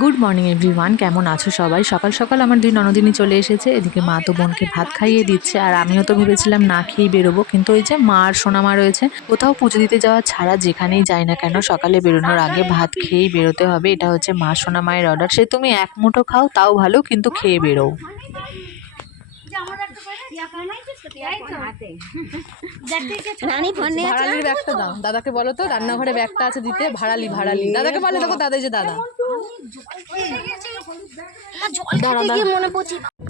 Good morning everyone কেমন আছো সবাই? সকাল সকাল আমার দুই ননদিনী চলে এসেছে। এদিকে মা তো বোনকে ভাত খাইয়ে দিচ্ছে আর আমিও তো ভেবেছিলাম না খেয়েই বেরোবো। কিন্তু ওই যে মা আর সোনা মা রয়েছে কোথাও পুজো দিতে যাওয়া ছাড়া যেখানেই যাই না কেন সকালে বেরোনোর আগে ভাত খেয়েই বেরোতে হবে। এটা হচ্ছে মা সোনা মায়ের অর্ডার সে তুমি এক মুঠো খাও তাও ভালো কিন্তু খেয়ে বেরো। দাদাকে বলো তো রান্নাঘরে ব্যাগটা আছে দিতে ভাড়ালি ভাড়ালি। দাদাকে বলে দেখো দাদা যে দাদা।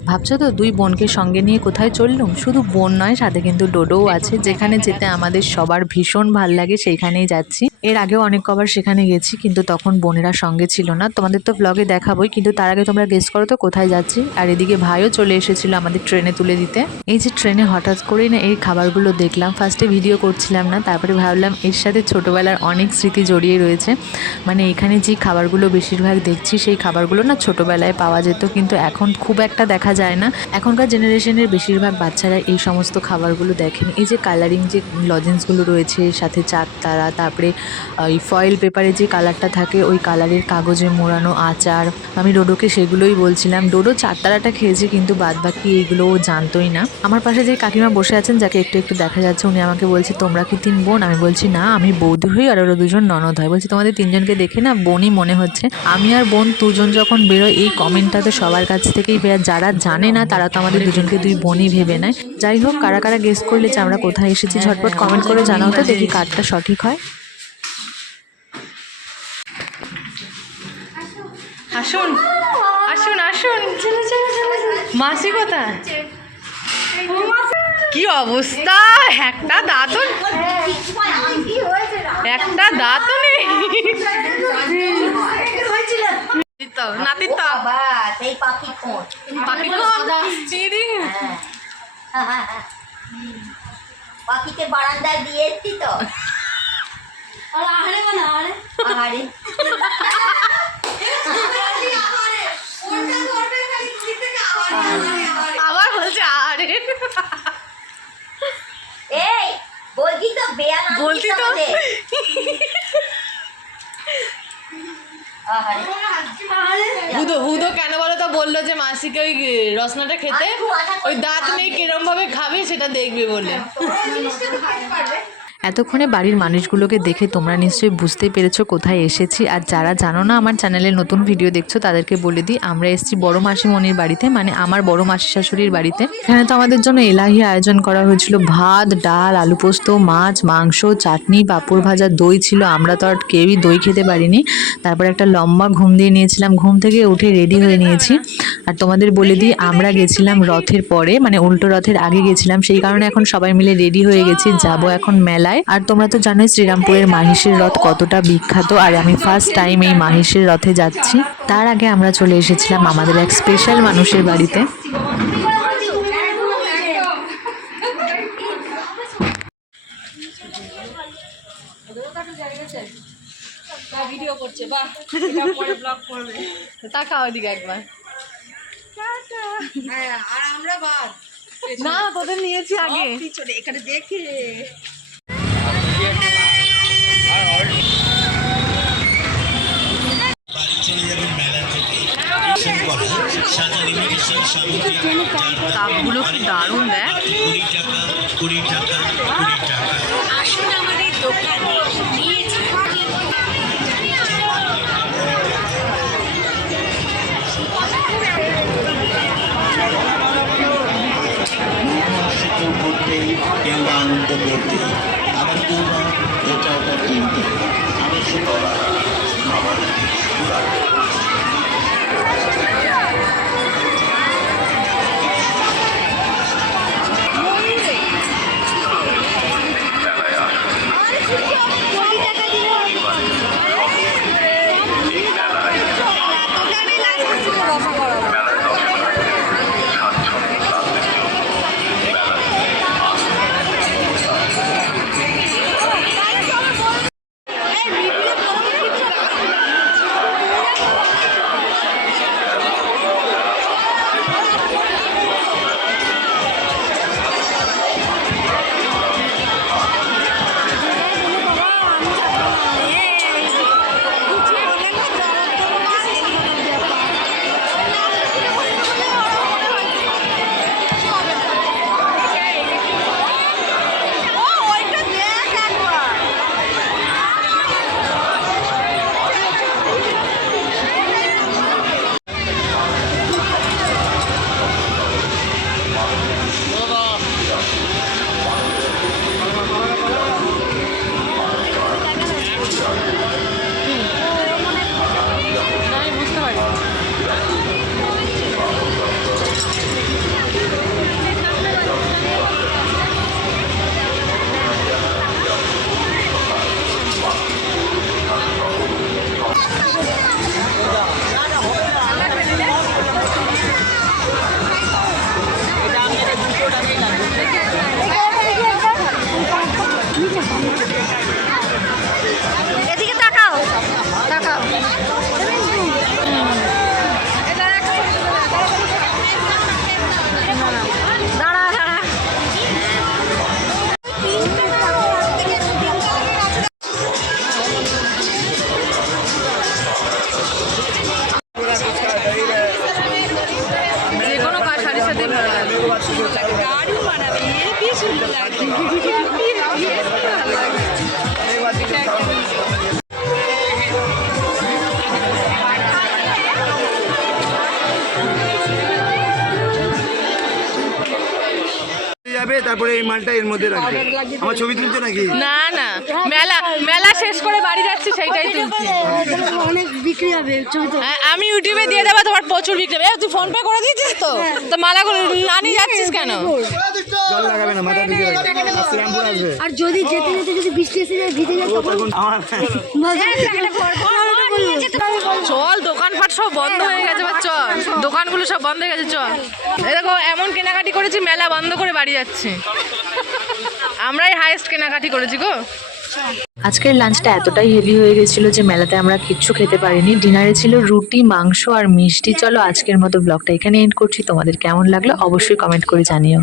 ভাবছ তো দুই বোনকে সঙ্গে নিয়ে কোথায় চললুম? শুধু বোন নয়, সাথে কিন্তু ডোডোও আছে। যেখানে যেতে আমাদের সবার ভীষণ ভালো লাগে, সেইখানেই যাচ্ছি। এর আগেও অনেক কবার সেখানে গেছি, কিন্তু তখন বোনেরা সঙ্গে ছিল না। তোমাদের তো ব্লগে দেখাবোই, কিন্তু তার আগে তোমরা গেস করো তো কোথায় যাচ্ছি। আর এদিকে ভাইও চলে এসেছিল আমাদের ট্রেনে তুলে দিতে। এই যে ট্রেনে হঠাৎ করেই না এই খাবারগুলো দেখলাম। ফার্স্টে ভিডিও করছিলাম না, তারপরে ভাবলাম এর সাথে ছোটোবেলার অনেক স্মৃতি জড়িয়ে রয়েছে। মানে এখানে যে খাবারগুলো বেশিরভাগ দেখছি, সেই খাবারগুলো না ছোটোবেলায় পাওয়া যেত, কিন্তু এখন খুব একটা দেখা যায় না। এখনকার জেনারেশনের বেশিরভাগ বাচ্চারা এই সমস্ত খাবারগুলো দেখেন। এই যে কালারিং যে লজেন্সগুলো রয়েছে, সাথে চারতারা তারপরে ওই ফয়েল পেপারে যে কালারটা থাকে, ওই কালারের কাগজে মোড়ানো আচার। আমি ডোডোকে সেগুলোই বলছিলাম, ডোডো চারতারাটা খেয়েছে, কিন্তু বাদ বাকি এইগুলো ও জানতোই না। আমার পাশে যে কাকিমা বসে আছেন, যাকে একটু একটু দেখা যাচ্ছে, উনি আমাকে বলছে, তোমরা কি তিন বোন? আমি বলছি, না, আমি বৌদি হই আর ওরা দুজন ননদ হয়। বলছি, তোমাদের তিনজনকে দেখে না বোনই মনে হচ্ছে। আমি আর বোন দুজন যখন বেরোয় এই কমেন্টটা তো সবার কাছ থেকেই যারা জানে না, তারা তো আমাদের দুজনকে দুই বোনই ভেবে নেয়। যাই হোক, কারা কারা গেস করলে যে আমরা কোথায় এসেছি, ঝটপট কমেন্ট করে জানাও তো, দেখি কারটা সঠিক হয়। আসুন। আসুন আসুন। মাসি কোথায়? কি অবস্থা? একটা দাঁতও একটা দাঁতও নেই। পাখিকে বারান্দায় দিয়ে এসছি তো আহারে আবার বলছে আরে। এই বলছি তো বেয়ান বলতি তো। কেন বলো তো? বলল যে মাসিকে ওই রসনাটা খেতে। ওই দাঁত নেই কিরম ভাবে খাবে সেটা দেখবে বলে। এতক্ষণে বাড়ির মানুষগুলোকে দেখে তোমরা নিশ্চয়ই বুঝতে পেরেছ কোথায় এসেছি। আর যারা জানো না আমার চ্যানেলে নতুন ভিডিও দেখছ, তাদেরকে বলে দিই, আমরা এসেছি বড় মাসিমণির বাড়িতে মানে আমার বড় মাসি শাশুড়ির বাড়িতে। এখানে তো আমাদের জন্য এলাহি আয়োজন করা হয়েছিল। ভাত, ডাল, আলু পোস্ত, মাছ, মাংস, চাটনি, পাঁপড় ভাজা, দই ছিল। আমরা তো আর কেউই দই খেতে পারিনি। তারপর একটা লম্বা ঘুম দিয়ে নিয়েছিলাম। ঘুম থেকে উঠে রেডি হয়ে নিয়েছি। আর তোমাদের বলে দিই, আমরা গেছিলাম রথের পরে মানে উল্টো রথের আগে গেছিলাম, সেই কারণে এখন সবাই মিলে রেডি হয়ে গেছি, যাব এখন মেলায়। আর তোমরা তো জানোই শ্রীরামপুরের মাহিষের রথ কতটা বিখ্যাত, আর আমি ফার্স্ট টাইম এই মাহিষের রথে যাচ্ছি। তার আগে আমরা চলে এসেছিলাম আমাদের এক স্পেশাল মানুষের বাড়িতে। তাকাও ওদিকে একবার। না তোদের নিয়েছি আগে। কাপগুলো কি দারুণ দেখ। কুড়ি টাকা কুড়ি কেউ আনন্দ করতে আবার কেউ বা এটা ওটা কিনতে আমি শুধু আমার তারপরে এই মালটা এর মধ্যে রাখবে। আমার ছবি তুলছো নাকি? না না। মেলা মেলা শেষ করে বাড়ি যাচ্ছি সেইটাই তুলছি। অনেক বিক্রি হবে ছবি তো। হ্যাঁ, আমি ইউটিউবে দিয়ে দেবো তোমার প্রচুর বিক্রি হবে। তুই ফোন পে করে দিয়েছিস তো? তো মালাগুলো না নিয়ে যাচ্ছিস কেন? জল লাগাবে না মাথা দিকে আর যদি যেতে যেতে যদি বৃষ্টি এসে যায় ভিজে যায় তখন তখন আমার চল দোকানপাট সব বন্ধ হয়ে গেছে বা চল। দোকানগুলো সব বন্ধ হয়ে গেছে চল। এই দেখো এমন কেনাকাটি করেছি মেলা বন্ধ করে বাড়ি যাচ্ছি। আমরাই হাইয়েস্ট কেনাকাটি করেছি গো। আজকের লাঞ্চটা এতটাই হেভি হয়ে গেছিল যে মেলাতে আমরা কিচ্ছু খেতে পারিনি। ডিনারে ছিল রুটি মাংস আর মিষ্টি। চলো আজকের মতো ব্লগটা এখানে এন্ড করছি। তোমাদের কেমন লাগল অবশ্যই কমেন্ট করে জানিও।